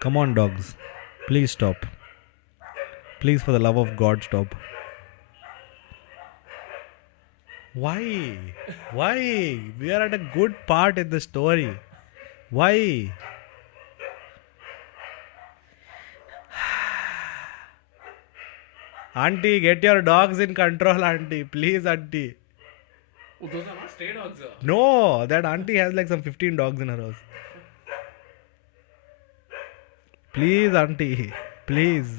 Come on, dogs. Please stop. Please, for the love of God, stop. Why? Why? We are at a good part in the story. Why? Auntie, get your dogs in control, auntie. Please, auntie. Oh, those are not stray dogs. No, that auntie has like some 15 dogs in her house. Please, auntie. Please.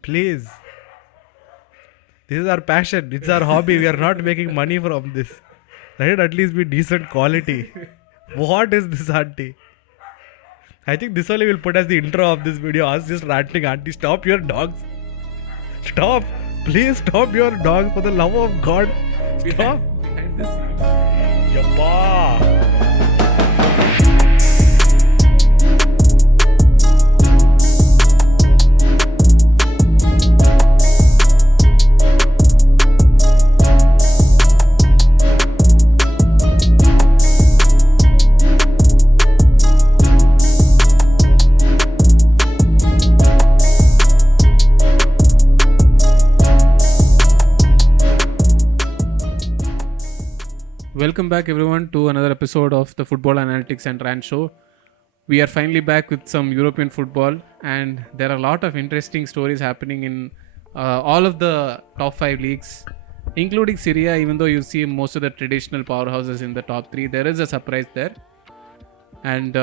Please. This is our passion. It's our hobby. We are not making money from this. Let it at least be decent quality. What is this, auntie? I think this only will put as the intro of this video. Us just ranting, auntie. Stop your dogs. Stop. Please stop your dogs for the love of God. Stop. Behind the scenes. Yappa. Welcome back, everyone, to another episode of the Football Analytics and Rant Show. We are finally back with some European football, and there are a lot of interesting stories happening in all of the top 5 leagues, including Syria. Even though you see most of the traditional powerhouses in the top 3, there is a surprise there. And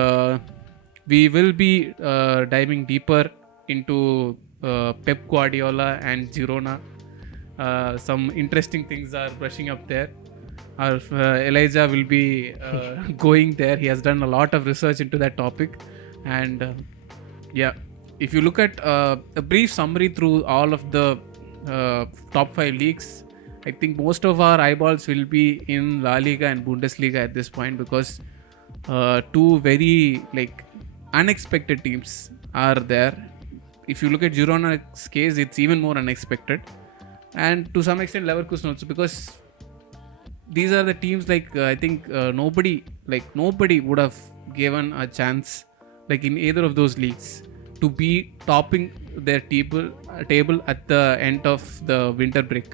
we will be diving deeper into Pep Guardiola and Girona. Some interesting things are brushing up there. Our Elijah will be going there. He has done a lot of research into that topic. And if you look at a brief summary through all of the top 5 leagues, I think most of our eyeballs will be in La Liga and Bundesliga at this point, because two very unexpected teams are there. If you look at Girona's case, it's even more unexpected, and to some extent Leverkusen also, because these are the teams I think nobody would have given a chance in either of those leagues to be topping their table at the end of the winter break.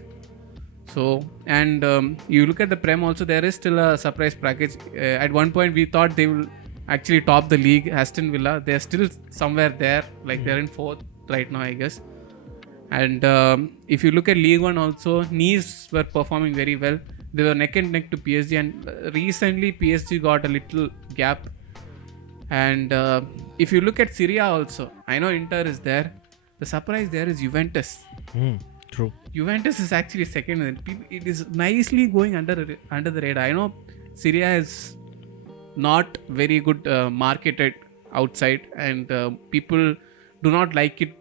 So, and you look at the Prem also, there is still a surprise package. At one point we thought they will actually top the league. Aston Villa, they're still somewhere there, they're in 4th right now, I guess. And if you look at League 1 also, Nice were performing very well. They were neck and neck to PSG, and recently PSG got a little gap. And if you look at Syria also, I know Inter is there. The surprise there is Juventus. True. Juventus is actually second. It is nicely going under the radar. I know Syria is not very good marketed outside, and people do not like it,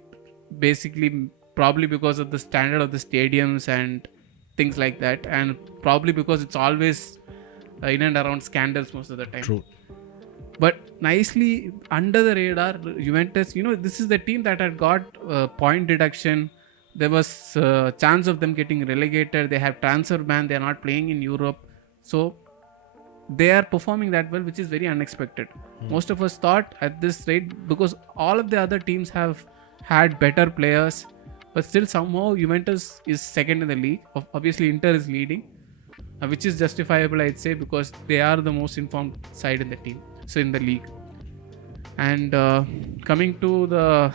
basically probably because of the standard of the stadiums and things like that, and probably because it's always in and around scandals most of the time. True. But nicely under the radar, Juventus, this is the team that had got point deduction. There was a chance of them getting relegated. They have transfer ban. They are not playing in Europe. So they are performing that well, which is very unexpected. Most of us thought at this rate, because all of the other teams have had better players, but still somehow Juventus is second in the league. Obviously Inter is leading, which is justifiable, I'd say, because they are the most informed side in the team, so in the league. And coming to the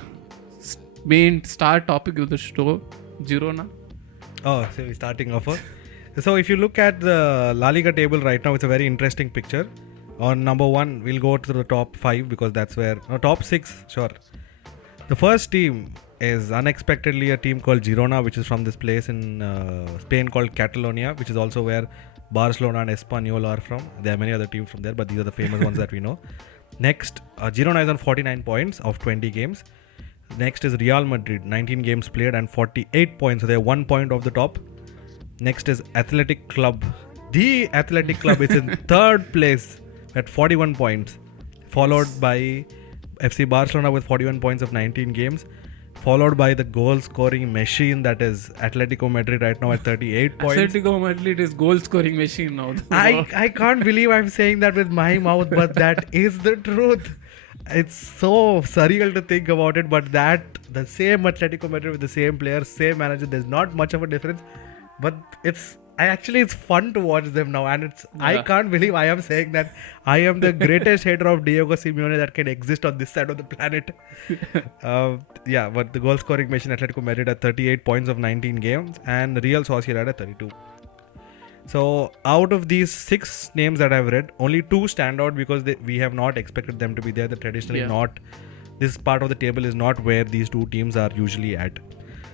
main star topic of the show, Girona. Oh, so we're starting off. So if you look at the La Liga table right now, it's a very interesting picture. On number 1, we'll go to the top 5 because that's where... No, top 6, sure. The first team is unexpectedly a team called Girona, which is from this place in Spain called Catalonia, which is also where Barcelona and Espanyol are from. There are many other teams from there, but these are the famous ones that we know. Next, Girona is on 49 points of 20 games. Next is Real Madrid, 19 games played and 48 points. So they're 1 point off the top. Next is Athletic Club. The Athletic Club is in 3rd place at 41 points. Followed by FC Barcelona with 41 points of 19 games. Followed by the goal scoring machine, that is Atletico Madrid right now at 38 points. Atletico Madrid is goal scoring machine now. I can't believe I'm saying that with my mouth, but that is the truth. It's so surreal to think about it, but the same Atletico Madrid with the same players, same manager, there's not much of a difference. But it's fun to watch them now, and I Yeah. can't believe I am saying that I am the greatest hater of Diego Simeone that can exist on this side of the planet. But the goal scoring machine Atletico Madrid at 38 points of 19 games, and Real Sociedad at 32. So out of these 6 names that I've read, only 2 stand out because we have not expected them to be there. They're traditionally not. This part of the table is not where these 2 teams are usually at.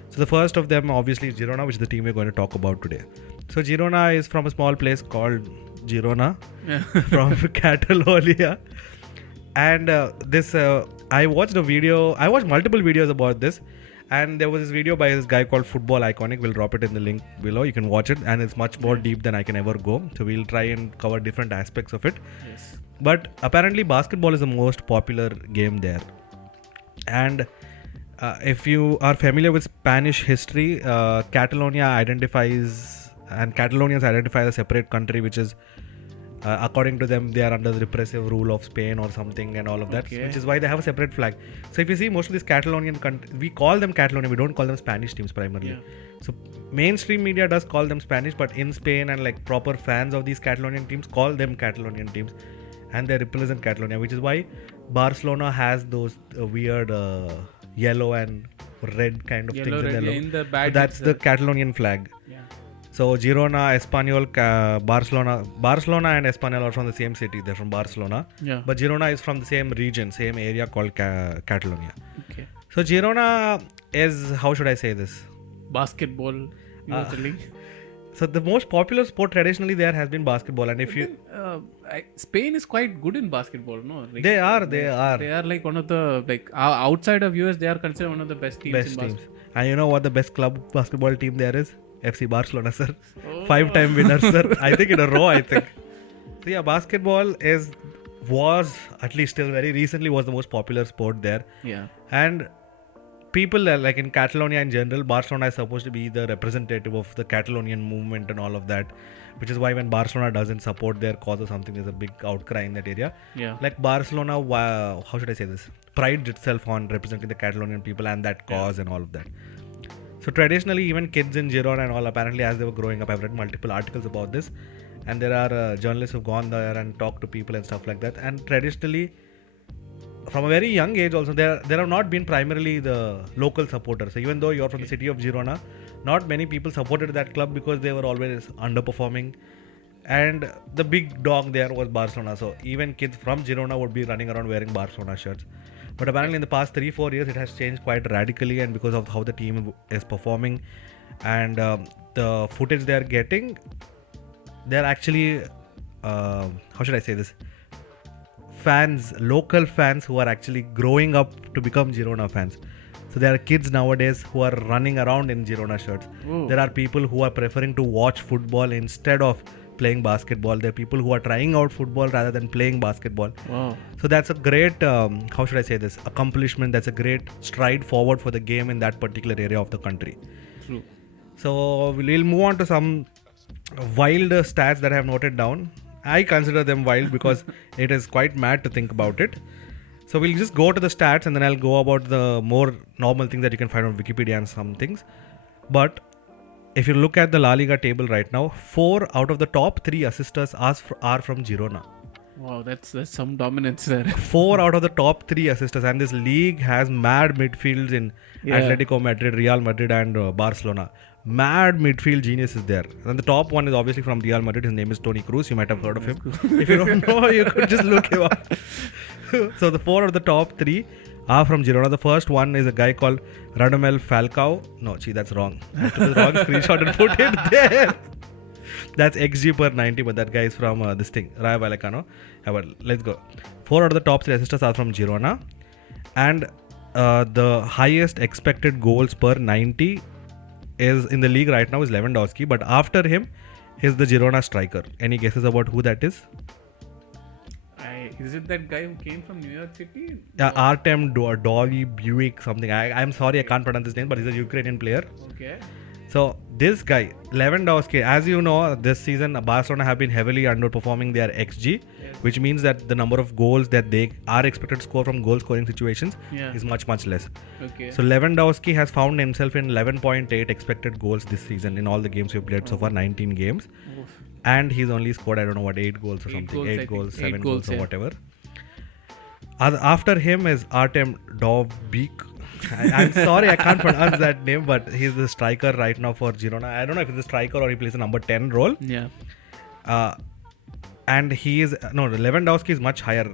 So the first of them obviously is Girona, which is the team we're going to talk about today. So Girona is from a small place called Girona from Catalonia. And I watched multiple videos about this. And there was this video by this guy called Football Iconic. We'll drop it in the link below. You can watch it, and it's much more deep than I can ever go. So we'll try and cover different aspects of it. Yes. But apparently basketball is the most popular game there. And if you are familiar with Spanish history, Catalonia identifies, and Catalonians identify as a separate country, which is according to them, they are under the repressive rule of Spain or something and all of that, which is why they have a separate flag. So if you see most of these Catalonian countries, we call them Catalonia, we don't call them Spanish teams primarily. Yeah. So mainstream media does call them Spanish, but in Spain and like proper fans of these Catalonian teams call them Catalonian teams, and they represent Catalonia, which is why Barcelona has those weird yellow and red kind of things in the badge. So that's the Catalonian flag. Yeah. So Girona, Espanyol, Barcelona and Espanyol are from the same city. They're from Barcelona. Yeah. But Girona is from the same region, same area called Catalonia. Okay. So Girona is, how should I say this? Basketball, usually. So the most popular sport traditionally there has been basketball, and if you Spain is quite good in basketball, no? Like, they are. They are like one of the outside of US, they are considered one of the best teams in basketball. And you know what the best club basketball team there is? FC Barcelona, sir. 5-time winner, sir. I think in a row, I think. So yeah, basketball was, at least till very recently, was the most popular sport there. Yeah. And people like in Catalonia in general, Barcelona is supposed to be the representative of the Catalonian movement and all of that, which is why when Barcelona doesn't support their cause or something, there's a big outcry in that area. Yeah. Like Barcelona, how should I say this? Prides itself on representing the Catalonian people and that cause and all of that. So traditionally, even kids in Girona and all, apparently as they were growing up, I've read multiple articles about this, and there are journalists who've gone there and talked to people and stuff like that. And traditionally, from a very young age also, there have not been primarily the local supporters. So even though you're from the city of Girona, not many people supported that club because they were always underperforming. And the big dog there was Barcelona. So even kids from Girona would be running around wearing Barcelona shirts. But apparently in the past 3-4 years, it has changed quite radically, and because of how the team is performing and the footage they are getting, they're actually, how should I say this? Local fans who are actually growing up to become Girona fans. So there are kids nowadays who are running around in Girona shirts. Ooh. There are people who are preferring to watch football instead of playing basketball. There are people who are trying out football rather than playing basketball. Wow. So that's a great, how should I say this, accomplishment. That's a great stride forward for the game in that particular area of the country. True. So we'll move on to some wild stats that I have noted down. I consider them wild because it is quite mad to think about it. So we'll just go to the stats and then I'll go about the more normal things that you can find on Wikipedia and some things. But if you look at the La Liga table right now, 4 out of the top 3 assisters are from Girona. Wow, that's some dominance there. 4 out of the top 3 assisters, and this league has mad midfields in Atletico Madrid, Real Madrid and Barcelona. Mad midfield geniuses there. And the top one is obviously from Real Madrid. His name is Toni Kroos. You might have heard of him. If you don't know, you could just look him up. So the 4 of the top 3 are from Girona. The first one is a guy called Radamel Falcao. No, that's wrong. I took the wrong screenshot and put it there. That's XG per 90, but that guy is from this thing, Rayo Vallecano. But let's go. 4 out of the top 3 assisters are from Girona. And the highest expected goals per 90 is in the league right now is Lewandowski. But after him is the Girona striker. Any guesses about who that is? Is it that guy who came from New York City? Artem Dolly Buick something. I'm sorry, I can't pronounce his name, but he's a Ukrainian player. Okay. So this guy, Lewandowski, as you know, this season Barcelona have been heavily underperforming their XG, which means that the number of goals that they are expected to score from goal scoring situations is much less. Okay. So Lewandowski has found himself in 11.8 expected goals this season in all the games we've played so far, 19 games. Oof. And he's only scored, I don't know what, 8 goals or something. 8 goals, 7 goals or whatever. After him is Artem Dovbyk. I'm sorry, I can't pronounce that name, but he's the striker right now for Girona. I don't know if he's a striker or he plays a number 10 role. Yeah. And he is, Lewandowski is much higher.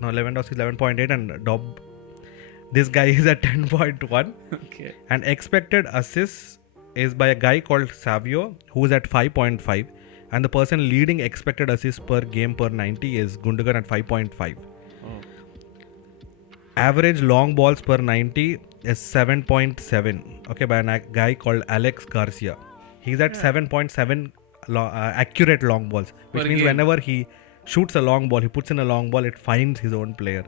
No, Lewandowski is 11.8 and this guy is at 10.1. Okay. And expected assists is by a guy called Savio, who is at 5.5. And the person leading expected assists per game per 90 is Gundogan at 5.5. Average long balls per 90 is 7.7. Okay, by a guy called Alex Garcia. He's at 7.7 accurate long balls, which means whenever he shoots a long ball, he puts in a long ball, it finds his own player.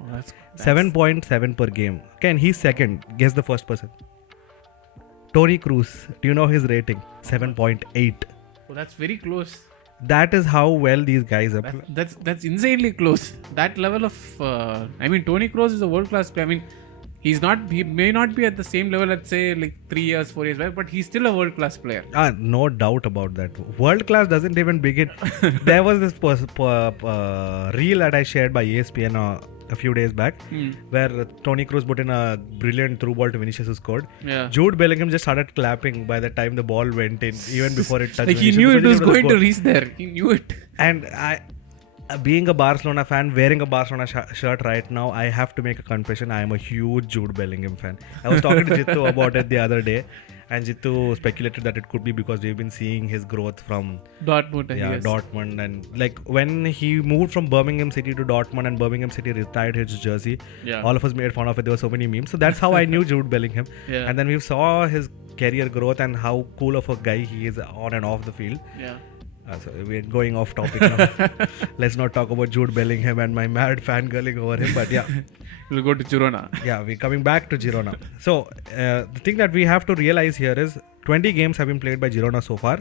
7.7 per game. Okay, and he's second. Guess the first person. Toni Kroos. Do you know his rating? 7.8. Oh, that's very close. That is how well these guys are. That's insanely close. That level of Toni Kroos is a world class player. I mean, he may not be at the same level, let's say like 3 years, 4 years back, but he's still a world class player. No doubt about that. World class doesn't even begin. There was this reel that I shared by ESPN a few days back, where Toni Kroos put in a brilliant through ball to Vinicius, who scored. Yeah. Jude Bellingham just started clapping by the time the ball went in, even before it touched. Like he knew it was going to reach there. He knew it. And being a Barcelona fan, wearing a Barcelona shirt right now, I have to make a confession. I am a huge Jude Bellingham fan. I was talking to Jittu about it the other day, and Jittu speculated that it could be because we've been seeing his growth from Dortmund. Dortmund, and like when he moved from Birmingham City to Dortmund and Birmingham City retired his jersey, all of us made fun of it. There were so many memes. So that's how I knew Jude Bellingham. And then we saw his career growth and how cool of a guy he is on and off the field. So we're going off topic now. Let's not talk about Jude Bellingham and my mad fangirling over him. But yeah, we'll go to Girona. Yeah, we're coming back to Girona. So the thing that we have to realize here is 20 games have been played by Girona so far,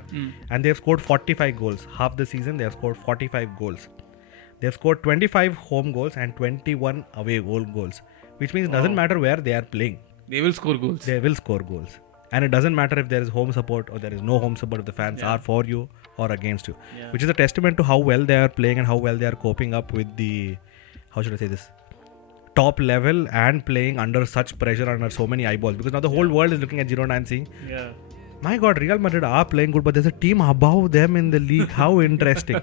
and they've scored 45 goals. Half the season they have scored 45 goals. They've scored 25 home goals and 21 away goals, which means it doesn't matter where they are playing. They will score goals. They will score goals. And it doesn't matter if there is home support or there is no home support, if the fans are for you or against you, which is a testament to how well they are playing and how well they are coping up with the, how should I say this, top level and playing under such pressure, under so many eyeballs. Because now the whole world is looking at Girona and seeing, my God, Real Madrid are playing good, but there's a team above them in the league. How interesting.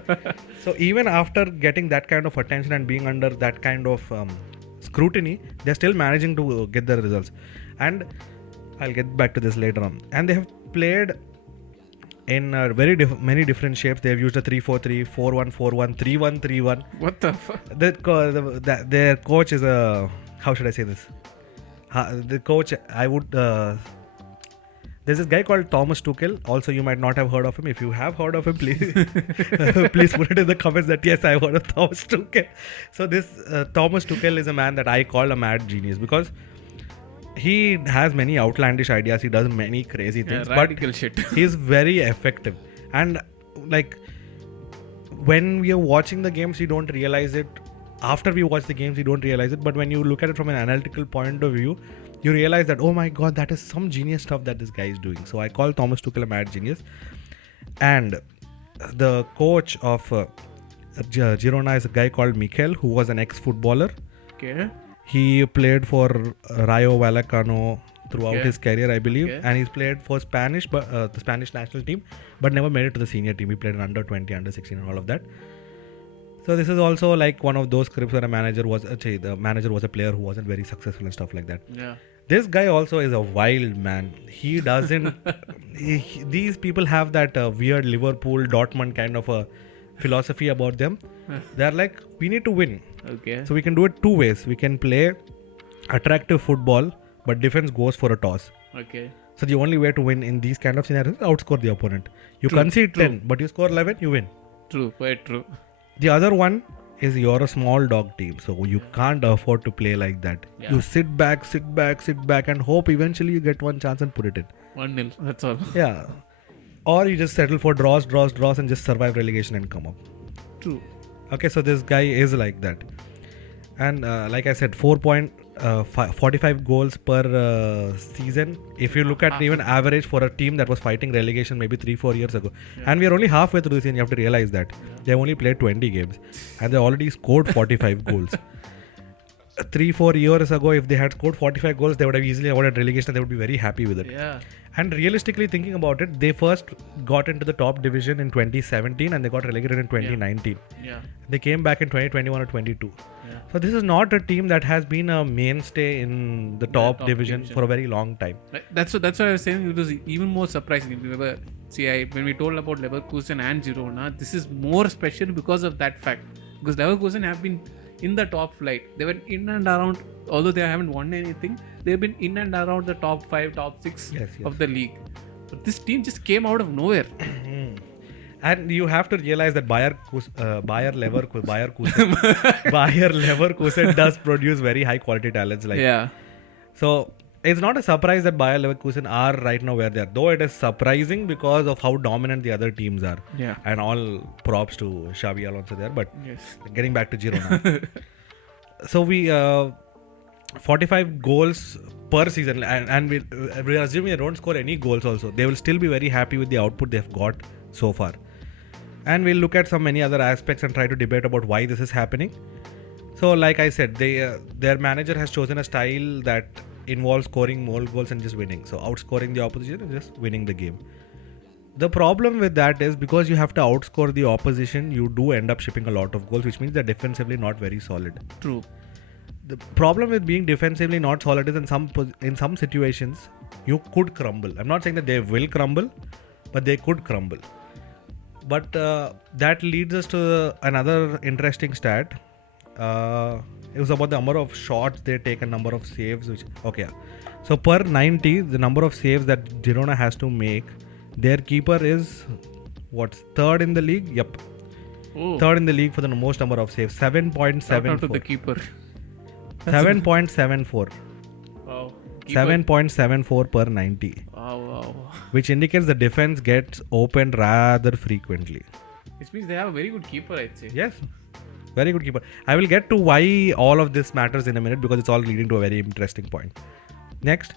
So even after getting that kind of attention and being under that kind of scrutiny, they're still managing to get the results. And I'll get back to this later on. And they have played in many different shapes. They have used a 3-4-3, 4-1-4-1, 3-1-3-1. What the fuck? Their coach is a... How should I say this? The coach, I would... there's this guy called Thomas Tuchel. Also, you might not have heard of him. If you have heard of him, please please put it in the comments that yes, I've heard of Thomas Tuchel. So this Thomas Tuchel is a man that I call a mad genius because he has many outlandish ideas. He does many crazy things. Radical shit. He's very effective. And like when we are watching the games, you don't realize it. After we watch the games, you don't realize it. But when you look at it from an analytical point of view, you realize that, oh my God, that is some genius stuff that this guy is doing. So I call Thomas Tuchel a mad genius. And the coach of Girona is a guy called Mikel, who was an ex-footballer. Okay. He played for Rayo Vallecano throughout his career, I believe. And he's played for the Spanish national team, but never made it to the senior team. He played in under 20, under 16 and all of that. So this is also like one of those scripts where the manager was a player who wasn't very successful and stuff like that. Yeah. This guy also is a wild man. He doesn't... these people have that weird Liverpool, Dortmund kind of a philosophy about them. They're like, we need to win. Okay. So we can do it two ways. We can play attractive football, but defense goes for a toss. Okay. So the only way to win in these kind of scenarios is outscore the opponent. You concede 10, but you score 11, you win. True, quite true. The other one is you're a small dog team, so you can't afford to play like that. Yeah. You sit back, and hope eventually you get one chance and put it in. 1-0. That's all. Yeah. Or you just settle for draws, and just survive relegation and come up. True. Okay, so this guy is like that. And like I said, 4.45 goals per season. If you look at even average for a team that was fighting relegation maybe 3-4 years ago. And we are only halfway through the season, you have to realize that. They only played 20 games. And they already scored 45 goals. 3-4 years ago, if they had scored 45 goals, they would have easily avoided relegation. They would be very happy with it. Yeah. And realistically thinking about it, they first got into the top division in 2017 and they got relegated in 2019. Yeah. They came back in 2021 or 22. Yeah. So this is not a team that has been a mainstay in the top division for a very long time. That's why I was saying it was even more surprising. When we told about Leverkusen and Girona, this is more special because of that fact. Because Leverkusen have been in the top flight. They were in and around, although they haven't won anything, they've been in and around the top 5, top 6 of the league. But this team just came out of nowhere. And you have to realize that Bayer Leverkusen does produce very high quality talents. So it's not a surprise that Bayer Leverkusen are right now where they are. Though it is surprising because of how dominant the other teams are. Yeah. And all props to Xabi Alonso there. But getting back to Girona. So we 45 goals per season, and we're assuming they don't score any goals also. They will still be very happy with the output they've got so far. And we'll look at some many other aspects and try to debate about why this is happening. So like I said, their manager has chosen a style that involves scoring more goals and just winning. So outscoring the opposition and just winning the game. The problem with that is because you have to outscore the opposition, you do end up shipping a lot of goals, which means they're defensively not very solid. True. The problem with being defensively not solid is in some situations you could crumble. I'm not saying that they will crumble, but they could crumble. But that leads us to another interesting stat. It was about the number of shots they take and number of saves. So per 90, the number of saves that Girona has to make, their keeper is third in the league? Yep. Oh. Third in the league for the most number of saves, 7.74. Shout out to the keeper. 7.74. Wow. 7.74 per 90. Wow. Which indicates the defense gets opened rather frequently. This means they have a very good keeper, I'd say. Yes. Very good keeper. I will get to why all of this matters in a minute because it's all leading to a very interesting point. Next.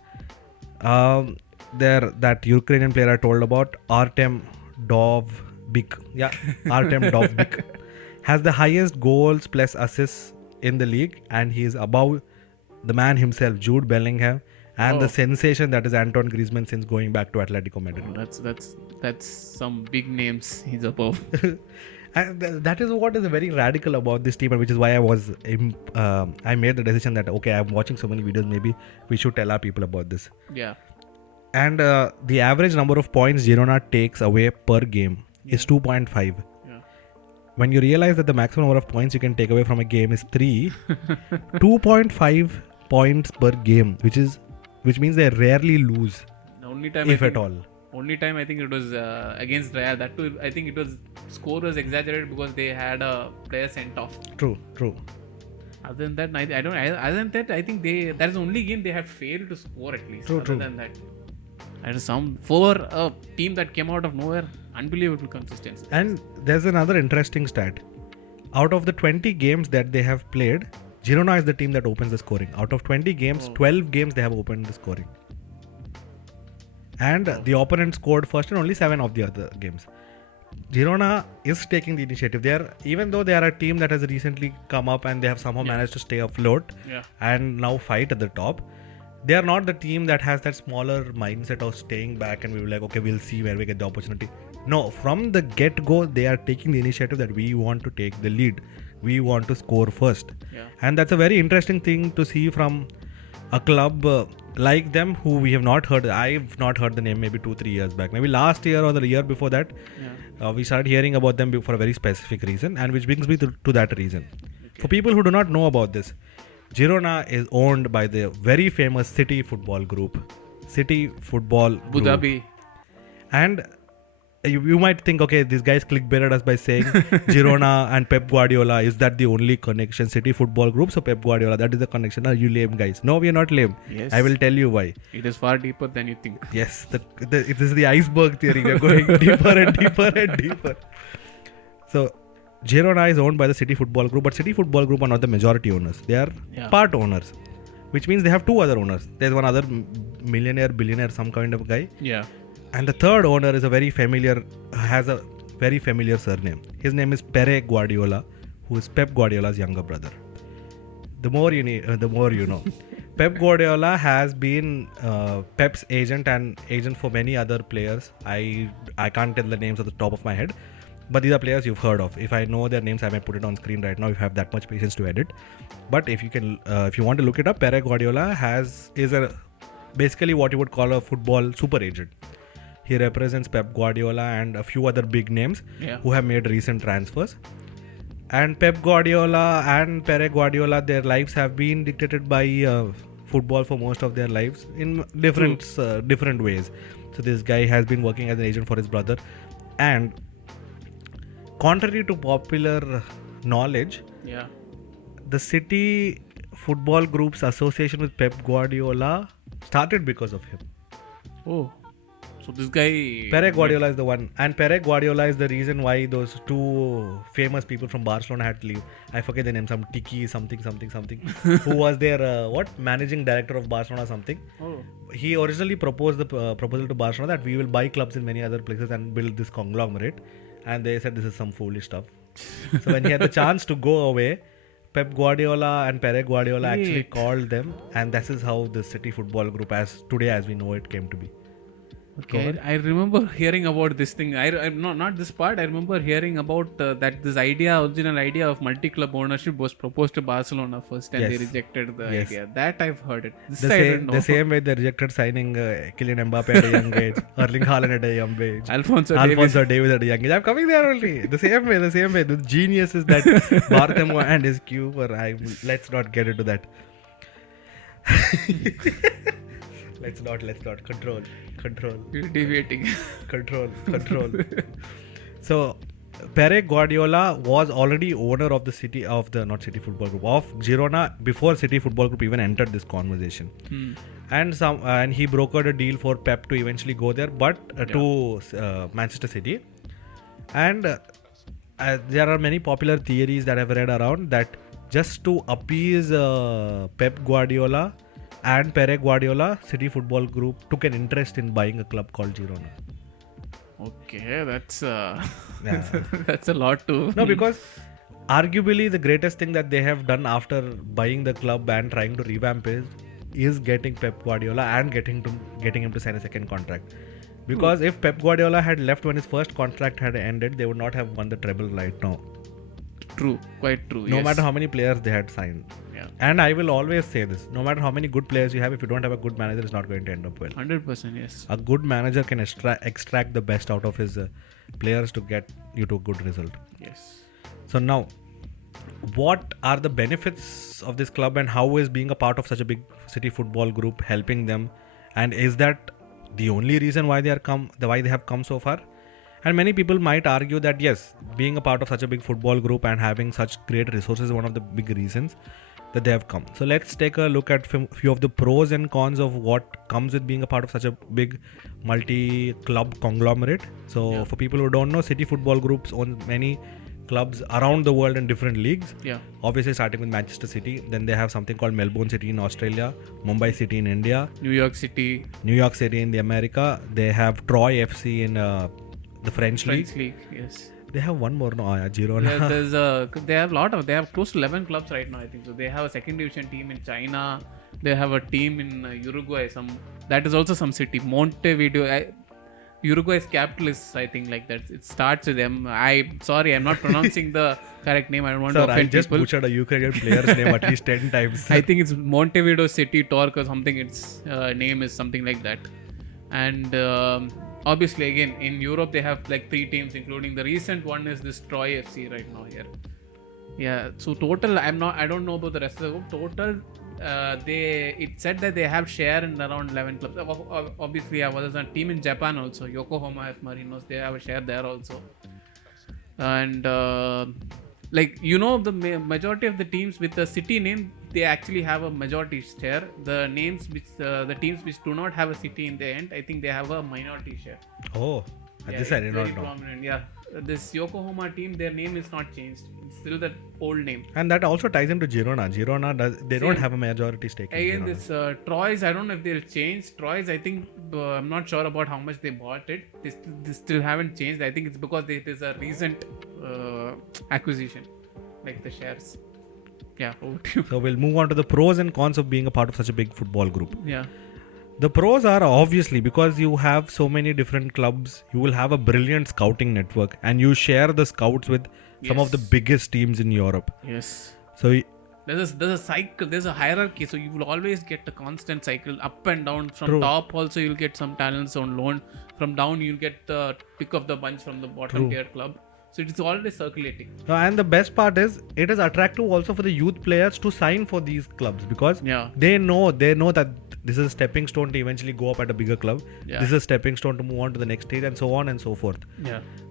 That Ukrainian player I told about, Artem Dovbyk. Yeah, Artem Dovbyk has the highest goals plus assists in the league, and he is above the man himself, Jude Bellingham, and the sensation that is Antoine Griezmann since going back to Atletico Madrid. That's some big names he's above. And that is what is very radical about this team, and which is why I made the decision that okay, I'm watching so many videos, maybe we should tell our people about this. Yeah. And the average number of points Girona takes away per game is 2.5. When you realize that the maximum number of points you can take away from a game is 3, 2.5 points per game, which means they rarely lose, at all. Only time I think it was against Real. That too, I think it was score was exaggerated because they had a player sent off. True. Other than that, I don't. Other than that, I think that is the only game they have failed to score at least. Other than that, and for a team that came out of nowhere, unbelievable consistency. And there's another interesting stat. Out of the 20 games that they have played, Girona is the team that opens the scoring. Out of 20 games, 12 games they have opened the scoring. And the opponent scored first in only 7 of the other games. Girona is taking the initiative. Even though they are a team that has recently come up and they have somehow managed to stay afloat and now fight at the top, they are not the team that has that smaller mindset of staying back and we will like, okay, we'll see where we get the opportunity. No, from the get-go, they are taking the initiative that we want to take the lead. We want to score first. And that's a very interesting thing to see from a club like them who we have not heard. I've not heard the name maybe 2-3 years back. Maybe last year or the year before that, we started hearing about them for a very specific reason, and which brings me to that reason. For people who do not know about this, Girona is owned by the very famous City Football Group. Abu Dhabi. And you might think, okay, these guys clickbaited us by saying Girona and Pep Guardiola. Is that the only connection? City Football Group, so Pep Guardiola, that is the connection. Are you lame, guys? No, we are not lame. Yes. I will tell you why. It is far deeper than you think. Yes, it is the iceberg theory. We are going deeper and deeper and deeper. So, Girona is owned by the City Football Group, but City Football Group are not the majority owners. They are part owners, which means they have two other owners. There's one other millionaire, billionaire, some kind of guy. Yeah. And the third owner is has a very familiar surname. His name is F.A.R. Guardiola, who is Pep Guardiola's younger brother. The more you know. Pep Guardiola has been Pep's agent and agent for many other players. I can't tell the names at the top of my head, but these are players you've heard of. If I know their names, I may put it on screen right now if you have that much patience to edit. But if you want to look it up, F.A.R. Guardiola is basically what you would call a football super agent. He represents Pep Guardiola and a few other big names who have made recent transfers. And Pep Guardiola and F.A.R. Guardiola, their lives have been dictated by football for most of their lives in different ways. So this guy has been working as an agent for his brother. And contrary to popular knowledge, the City Football Group's association with Pep Guardiola started because of him. Oh. So this guy... F.A.R. Guardiola is the one. And F.A.R. Guardiola is the reason why those two famous people from Barcelona had to leave. I forget the name. Some Tiki something. Who was their managing director of Barcelona or something. Oh. He originally proposed the proposal to Barcelona that we will buy clubs in many other places and build this conglomerate. And they said this is some foolish stuff. So when he had the chance to go away, Pep Guardiola and F.A.R. Guardiola actually called them. And this is how the City Football Group as we know it came to be. Okay, I remember hearing about this thing. Not this part. I remember hearing about that this original idea of multi-club ownership was proposed to Barcelona first, and they rejected the idea. That I've heard it. The same way they rejected signing Kylian Mbappe at a young age, Erling Haaland at a young age, Alphonso Davies at a young age. I'm coming there only. The same way. The genius is that Barthemo and his cube. Let's not get into that. Let's not. Control. You're deviating. Control. So, F.A.R. Guardiola was already owner of of Girona before City Football Group even entered this conversation. And he brokered a deal for Pep to eventually go there, but to Manchester City. And there are many popular theories that I've read around that just to appease Pep Guardiola and F.A.R. Guardiola, City Football Group took an interest in buying a club called Girona. Okay, that's that's a lot to... No, because arguably the greatest thing that they have done after buying the club and trying to revamp is getting Pep Guardiola and getting him to sign a second contract. Because if Pep Guardiola had left when his first contract had ended, they would not have won the treble right now. True, quite true. No matter how many players they had signed. And I will always say this, no matter how many good players you have, if you don't have a good manager, it's not going to end up well. 100%, yes. A good manager can extract the best out of his players to get you to a good result. Yes. So now, what are the benefits of this club and how is being a part of such a big City Football Group helping them? And is that the only reason why they have come so far? And many people might argue that yes, being a part of such a big football group and having such great resources is one of the big reasons that they have come. So let's take a look at few of the pros and cons of what comes with being a part of such a big multi-club conglomerate. So for people who don't know, City Football Groups own many clubs around the world in different leagues. Obviously starting with Manchester City. Then they have something called Melbourne City in Australia, Mumbai City in India, New York City in the America. They have Troy FC in the French League. Yes. They have one more, Girona. They have close to 11 clubs right now, I think. So they have a second division team in China. They have a team in Uruguay. That is also some city. Montevideo. Uruguay's capital is, I think, like that. It starts with M. I'm not pronouncing the correct name. I don't want to offend I just people. butchered a Ukrainian player's name at least 10 times. I think it's Montevideo City Torque or something. Its name is something like that. And obviously, again, in Europe, they have like 3 teams, including the recent one is this Troy FC right now here. Yeah. So total, I don't know about the rest of the group. Total, it said that they have share in around 11 clubs. Obviously, I was on a team in Japan also, Yokohama F Marinos. They have a share there also, and like the majority of the teams with the city name, they actually have a majority share. The names which the teams which do not have a city in the end, I think they have a minority share. Oh, this I did it's not very know. prominent. Yeah, this Yokohama team, their name is not changed. It's still the old name. And that also ties into Girona. They don't Same. have a majority stake in Again, Girona. this Troyes, I don't know if they'll change. Troyes, I think I'm not sure about how much they bought it. They still haven't changed. I think it's because it is a recent acquisition, like the shares. Yeah, over to you. So we'll move on to the pros and cons of being a part of such a big football group. Yeah. The pros are obviously because you have so many different clubs, you will have a brilliant scouting network and you share the scouts with some of the biggest teams in Europe. Yes. So there's a cycle, there's a hierarchy, so you will always get a constant cycle up and down. From top also you'll get some talents on loan. From down you'll get the pick of the bunch from the bottom tier club. So it's always circulating. And the best part is it is attractive also for the youth players to sign for these clubs because they know that this is a stepping stone to eventually go up at a bigger club. This is a stepping stone to move on to the next stage and so on and so forth.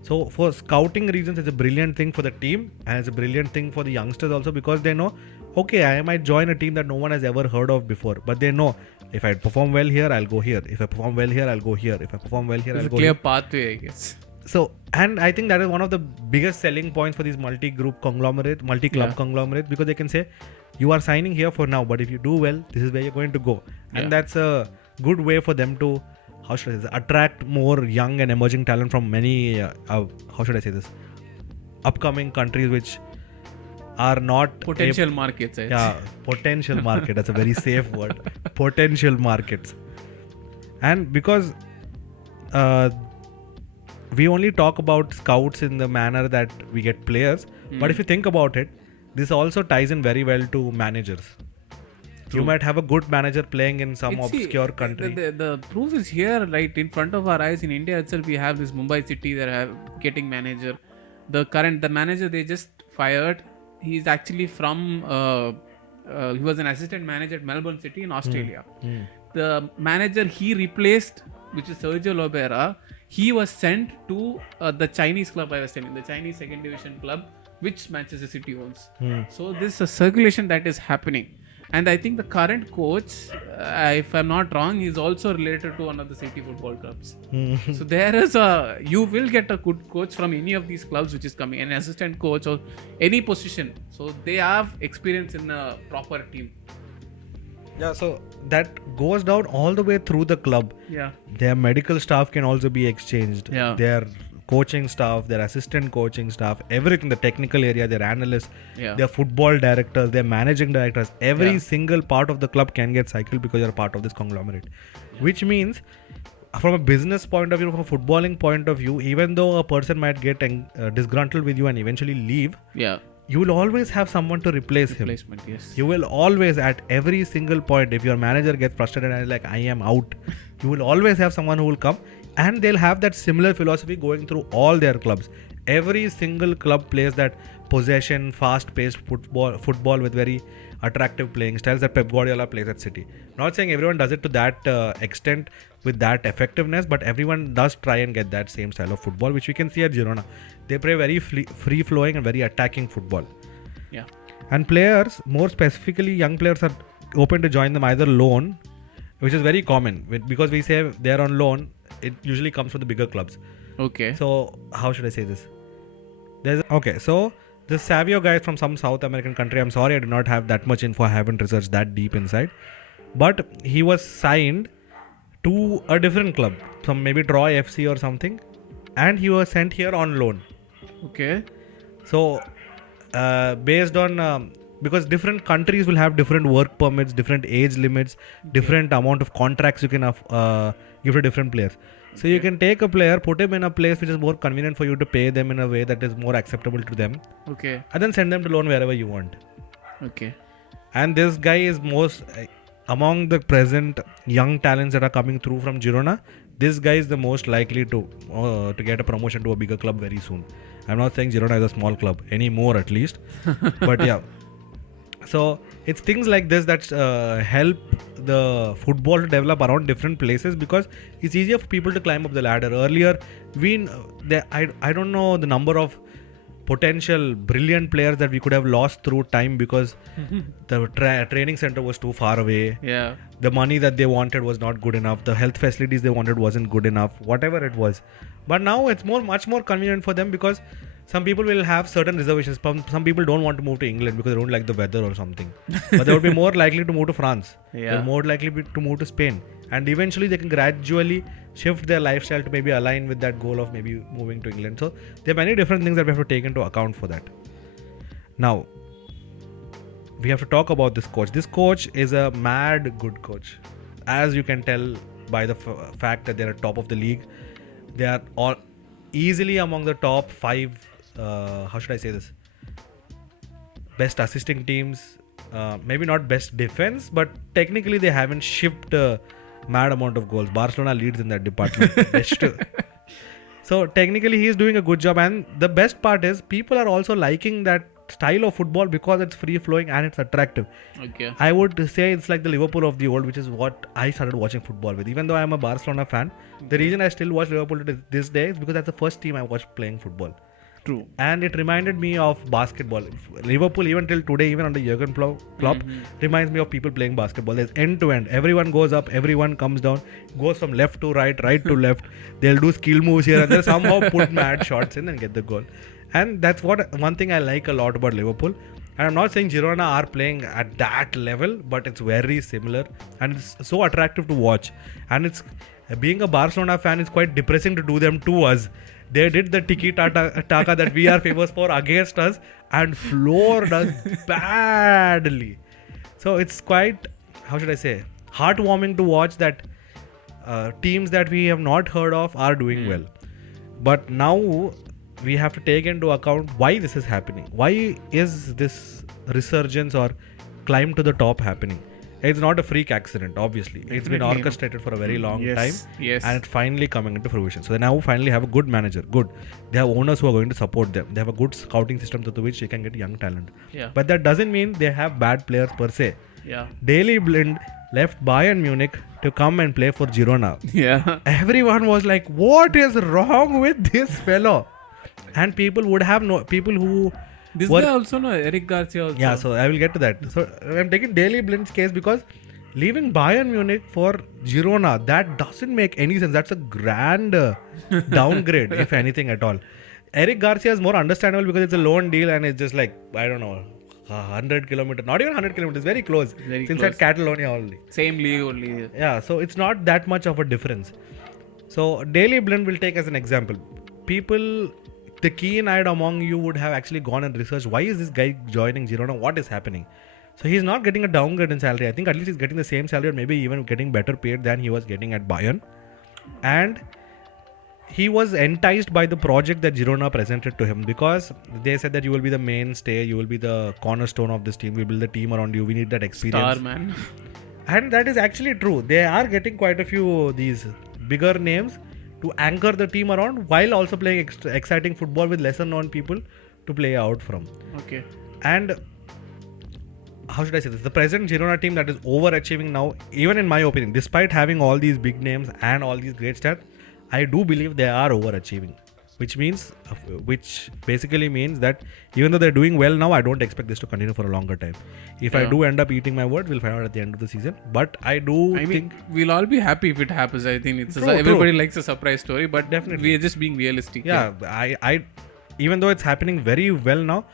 So for scouting reasons, it's a brilliant thing for the team and it's a brilliant thing for the youngsters also because they know, okay, I might join a team that no one has ever heard of before. But they know if I perform well here, I'll go here. If I perform well here, I'll go here. If I perform well here, I'll go here. It's a clear pathway, I guess. So, and I think that is one of the biggest selling points for these multi-club conglomerates because they can say, you are signing here for now, but if you do well, this is where you're going to go. And that's a good way for them to, attract more young and emerging talent from many, upcoming countries which are not... Potential markets, potential market. That's a very safe word. Potential markets. And because... we only talk about scouts in the manner that we get players, but if you think about it, this also ties in very well to managers. You might have a good manager playing in some obscure country. The proof is here, right in front of our eyes. In India itself, we have this Mumbai City that are getting manager. The manager they just fired, he's actually from he was an assistant manager at Melbourne City in Australia. The manager he replaced, which is Sergio Lobera, he was sent to the Chinese club I was telling, the Chinese second division club, which Manchester City owns. So this is a circulation that is happening. And I think the current coach, if I'm not wrong, is also related to one of the City football clubs. So you will get a good coach from any of these clubs which is coming, an assistant coach or any position. So they have experience in a proper team. Yeah, so that goes down all the way through the club. Yeah. Their medical staff can also be exchanged. Yeah. Their coaching staff, their assistant coaching staff, everything, the technical area, their analysts, their football directors, their managing directors, every single part of the club can get cycled because you're a part of this conglomerate. Which means, from a business point of view, from a footballing point of view, even though a person might get disgruntled with you and eventually leave, you will always have someone to replace him. Yes. You will always, at every single point, if your manager gets frustrated and is like, I am out, you will always have someone who will come, and they'll have that similar philosophy going through all their clubs. Every single club plays that possession, fast-paced football with very attractive playing styles that Pep Guardiola plays at City. Not saying everyone does it to that extent with that effectiveness, but everyone does try and get that same style of football, which we can see at Girona. They play very free-flowing and very attacking football. Yeah. And players, more specifically young players, are open to join them either loan, which is very common. Because we say they're on loan, it usually comes from the bigger clubs. Okay. So, how should I say this? So the Savio guy from some South American country, I'm sorry I do not have that much info, I haven't researched that deep inside. But he was signed to a different club, some maybe Troy FC or something, and he was sent here on loan. Okay. So, based on... because different countries will have different work permits, different age limits, different amount of contracts you can give to different players. So you can take a player, put him in a place which is more convenient for you to pay them in a way that is more acceptable to them. Okay. And then send them to loan wherever you want. Okay. And this guy is most... among the present young talents that are coming through from Girona, this guy is the most likely to get a promotion to a bigger club very soon. I'm not saying Girona is a small club anymore, at least. But yeah. So it's things like this that help the football to develop around different places, because it's easier for people to climb up the ladder. Earlier, I don't know the number of potential brilliant players that we could have lost through time because the training center was too far away. Yeah. The money that they wanted was not good enough. The health facilities they wanted wasn't good enough. Whatever it was, but now it's much more convenient for them, because some people will have certain reservations. Some people don't want to move to England because they don't like the weather or something. But they would be more likely to move to France. Yeah. They're more likely to move to Spain. And eventually they can gradually shift their lifestyle to maybe align with that goal of maybe moving to England. So there are many different things that we have to take into account for that. Now, we have to talk about this coach. This coach is a mad good coach. As you can tell by the fact that they're at top of the league. They are all easily among the top 5 how should I say this, best assisting teams. Maybe not best defense, but technically they haven't shipped a mad amount of goals. Barcelona leads in that department. Best. So technically he is doing a good job, and the best part is people are also liking that style of football because it's free flowing and it's attractive. Okay. I would say it's like the Liverpool of the old, which is what I started watching football with. Even though I'm a Barcelona fan, the reason I still watch Liverpool to this day is because that's the first team I watched playing football. True. And it reminded me of basketball. Liverpool, even till today, even under Jurgen Klopp, reminds me of people playing basketball. There's end to end. Everyone goes up, everyone comes down, goes from left to right, right to left. They'll do skill moves here and they'll somehow put mad shots in and get the goal. And that's one thing I like a lot about Liverpool. And I'm not saying Girona are playing at that level, but it's very similar and it's so attractive to watch. And it's being a Barcelona fan, it's quite depressing to do them to us. They did the tiki-taka that we are famous for against us and floored us badly. So it's quite, how should I say, heartwarming to watch that teams that we have not heard of are doing well. But now we have to take into account why this is happening. Why is this resurgence or climb to the top happening? It's not a freak accident, obviously. It's been orchestrated for a very long time. Yes. And it's finally coming into fruition. So they now finally have a good manager. Good. They have owners who are going to support them. They have a good scouting system through which they can get young talent. Yeah. But that doesn't mean they have bad players per se. Yeah. Daley Blind left Bayern Munich to come and play for Girona. Yeah. Everyone was like, what is wrong with this fellow? And people would have people who This guy also no Eric Garcia also. Yeah, so I will get to that. So I'm taking Daley Blind's case because leaving Bayern Munich for Girona, that doesn't make any sense. That's a grand downgrade, if anything at all. Eric Garcia is more understandable because it's a loan deal and it's just like, I don't know, 100 kilometers, not even 100 kilometers, very close. It's inside Catalonia only. Same league only. Yeah, so it's not that much of a difference. So Daley Blind will take as an example. People, the keen-eyed among you would have actually gone and researched, why is this guy joining Girona? What is happening? So he's not getting a downgrade in salary. I think at least he's getting the same salary or maybe even getting better paid than he was getting at Bayern. And he was enticed by the project that Girona presented to him because they said that you will be the mainstay, you will be the cornerstone of this team, we build the team around you, we need that experience. Star man. And that is actually true. They are getting quite a few these bigger names to anchor the team around while also playing exciting football with lesser known people to play out from. Okay. And how should I say this? The present Girona team that is overachieving now, even in my opinion, despite having all these big names and all these great stats, I do believe they are overachieving. Which basically means that even though they're doing well now, I don't expect this to continue for a longer time. If I do end up eating my word, we'll find out at the end of the season. But I think we'll all be happy if it happens. I think it's True. Everybody likes a surprise story, but Definitely. we are just being realistic. Yeah, I even though it's happening very well now,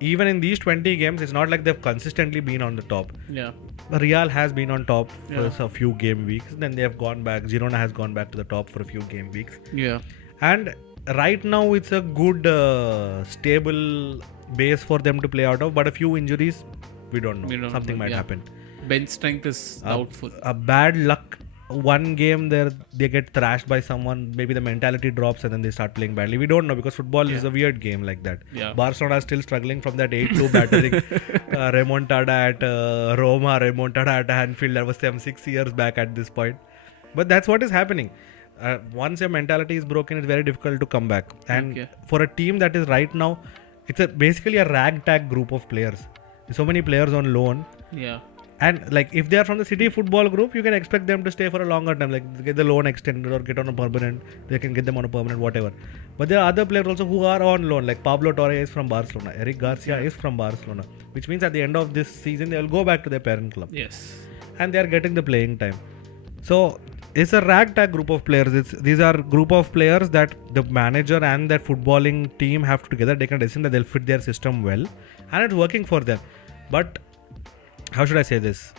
even in these 20 games, it's not like they've consistently been on the top. Yeah. Real has been on top for a few game weeks. Then they have gone back. Girona has gone back to the top for a few game weeks. Yeah. And right now, it's a good, stable base for them to play out of. But a few injuries, we don't know. Something might happen. Bench strength is doubtful. A bad luck. One game there, they get thrashed by someone. Maybe the mentality drops and then they start playing badly. We don't know because football is a weird game like that. Yeah. Barcelona is still struggling from that 8-2 battering remontada at Roma, remontada at Anfield. That was them 6 years back at this point. But that's what is happening. Once your mentality is broken, it's very difficult to come back. And for a team that is right now, it's basically a ragtag group of players. So many players on loan. Yeah. And like if they are from the City football group, you can expect them to stay for a longer time, like get the loan extended or get on a permanent. They can get them on a permanent, whatever. But there are other players also who are on loan, like Pablo Torre is from Barcelona, Eric Garcia is from Barcelona, which means at the end of this season they will go back to their parent club. Yes. And they are getting the playing time. So it's a ragtag group of players. These are group of players that the manager and that footballing team have to together take a decision that they'll fit their system well, and it's working for them. But how should I say this?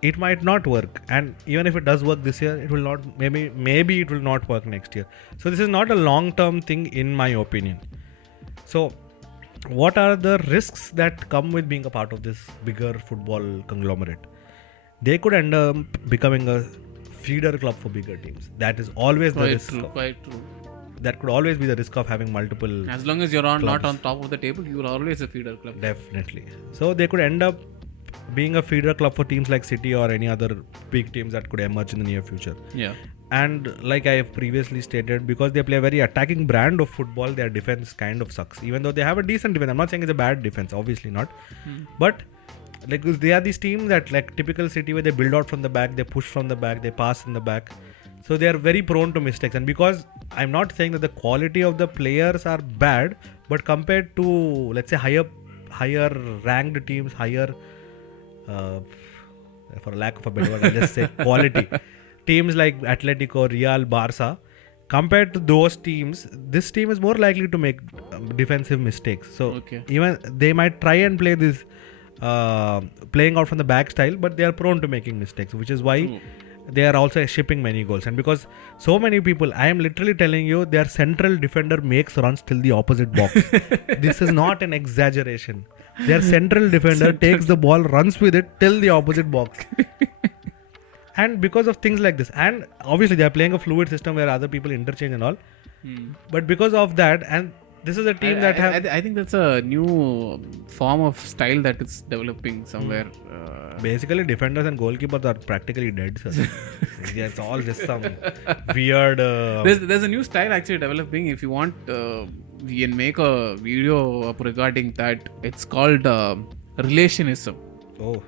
It might not work, and even if it does work this year, it will not. Maybe it will not work next year. So this is not a long-term thing, in my opinion. So, what are the risks that come with being a part of this bigger football conglomerate? They could end up becoming a feeder club for bigger teams. That is always the risk. Quite true. That could always be the risk of having multiple. As long as you're not on top of the table, you're always a feeder club. Definitely. So they could end up being a feeder club for teams like City or any other big teams that could emerge in the near future. Yeah. And like I have previously stated, because they play a very attacking brand of football, their defense kind of sucks. Even though they have a decent defense, I'm not saying it's a bad defense, obviously not. But like they are these teams that like typical City where they build out from the back, they push from the back, they pass in the back. So they are very prone to mistakes. And because I'm not saying that the quality of the players are bad, but compared to let's say higher ranked teams, higher for lack of a better word, I'll just say quality teams like Atletico, Real, Barca, compared to those teams, this team is more likely to make defensive mistakes. So even they might try and play this playing out from the back style, but they are prone to making mistakes, which is why they are also shipping many goals. And because so many people, I am literally telling you, their central defender makes runs till the opposite box. This is not an exaggeration. Their central defender takes the ball, runs with it till the opposite box. And because of things like this, and obviously they are playing a fluid system where other people interchange and all. But because of that, and this is a team that have... I think that's a new form of style that is developing somewhere. Basically, defenders and goalkeepers are practically dead, sir. It's all just some weird... There's a new style actually developing. If you want, we can make a video up regarding that. It's called relationism. Oh.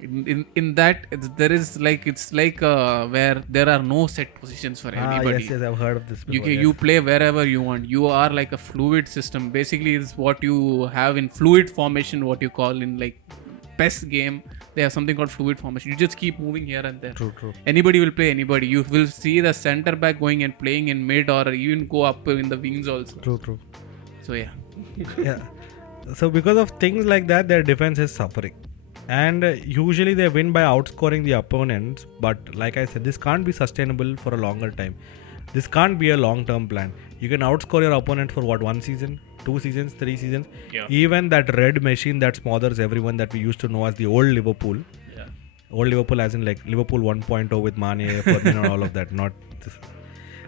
In that there is like it's like where there are no set positions for anybody. Yes, I've heard of this before. You play wherever you want. You are like a fluid system. Basically, it's what you have in fluid formation, what you call in like PES game. They have something called fluid formation. You just keep moving here and there. True. Anybody will play anybody. You will see the center back going and playing in mid or even go up in the wings also. True. So yeah. Yeah. So because of things like that, their defense is suffering. And usually they win by outscoring the opponents. But like I said, this can't be sustainable for a longer time. This can't be a long-term plan. You can outscore your opponent for what, 1 season, 2 seasons, 3 seasons. Yeah. Even that red machine that smothers everyone that we used to know as the old Liverpool. Yeah. Old Liverpool as in like Liverpool 1.0 with Mane, Firmino and all of that. Not this.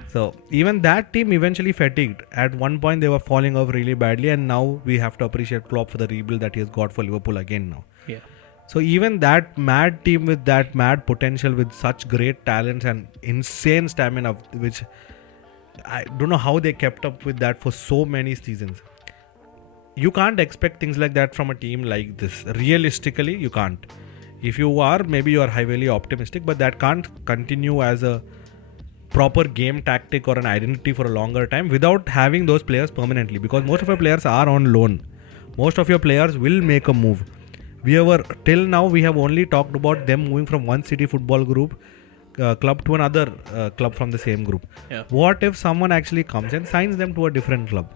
So even that team eventually fatigued. At one point they were falling off really badly, and now we have to appreciate Klopp for the rebuild that he has got for Liverpool again now. Yeah. So even that mad team with that mad potential, with such great talents and insane stamina, which I don't know how they kept up with that for so many seasons. You can't expect things like that from a team like this. Realistically, you can't. If you are, maybe you are highly optimistic, but that can't continue as a proper game tactic or an identity for a longer time without having those players permanently, because most of your players are on loan. Most of your players will make a move. Till now we have only talked about them moving from one City football group club to another club from the same group. Yeah. What if someone actually comes and signs them to a different club?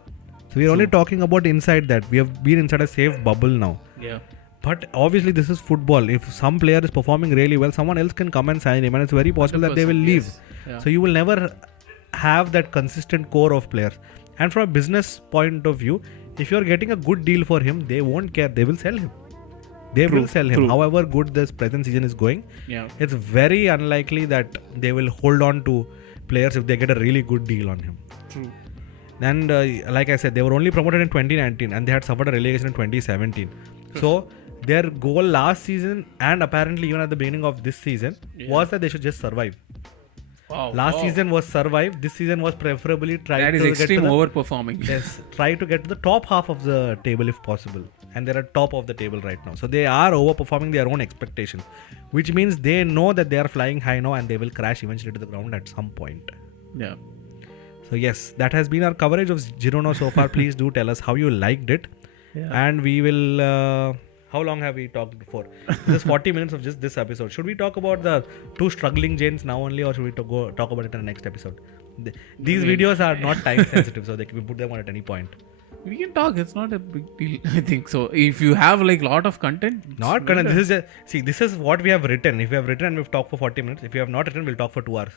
So we are only talking about inside that. We have been inside a safe bubble now. Yeah. But obviously this is football. If some player is performing really well, someone else can come and sign him, and it's very possible that they will leave. Yes. Yeah. So you will never have that consistent core of players. And from a business point of view, if you are getting a good deal for him, they won't care. They will sell him. Will sell him. However good this present season is going, it's very unlikely that they will hold on to players if they get a really good deal on him. True. And like I said, they were only promoted in 2019 and they had suffered a relegation in 2017. So their goal last season, and apparently even at the beginning of this season, was that they should just survive. Last season was survive. This season was preferably try to get to extreme overperforming. Yes, try to get to the top half of the table if possible. and they're at top of the table right now. So they are overperforming their own expectations, which means they know that they are flying high now and they will crash eventually to the ground at some point. Yeah. So yes, that has been our coverage of Girona so far. Please do tell us how you liked it. Yeah. And we will... how long have we talked before? This is 40 minutes of just this episode. Should we talk about the two struggling Jains now only, or should we go talk about it in the next episode? These videos are not time sensitive, so they can put them on at any point. We can talk. It's not a big deal. I think so. If you have like lot of content, Not gonna. This is this is what we have written. If we have written and we've talked for 40 minutes. If you have not written, we'll talk for 2 hours,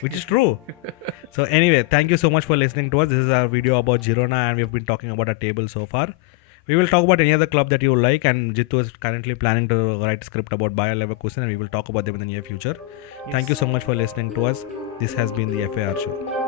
which is true. So anyway, thank you so much for listening to us. This is our video about Girona, and we've been talking about our table so far. We will talk about any other club that you like, and Jittu is currently planning to write a script about Bayer Leverkusen, and we will talk about them in the near future. Yes. Thank you so much for listening to us. This has been the F.A.R. show.